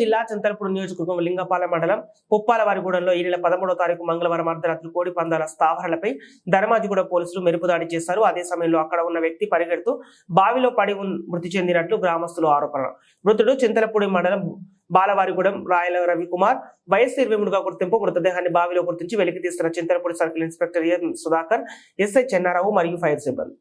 జిల్లా చింతలపూడి నియోజకవర్గం లింగపాలెం మండలం పుప్పాలవారిగూడెంలో ఈ నెల 13వ తారీఖు మంగళవారం అర్ధరాత్రి కోడి పందాల స్థావరాలపై ధర్మాజిగూడ పోలీసులు మెరుపు దాడి చేశారు. అదే సమయంలో అక్కడ ఉన్న వ్యక్తి పరిగెడుతూ బావిలో పడి మృతి చెందినట్లు గ్రామస్తులు ఆరోపణ. మృతుడు చింతలపూడి మండలం బాలవారిగూడెం రాయల రవికుమార్ వయస్సు 23గా గుర్తింపు. మృతదేహాన్ని బావిలో గుర్తించి వెలికి తీస్తున్న Chintalapudi circle inspector M Sudhakar, SI Chenna Rao మరియు ఫైర్ సిబ్బంది.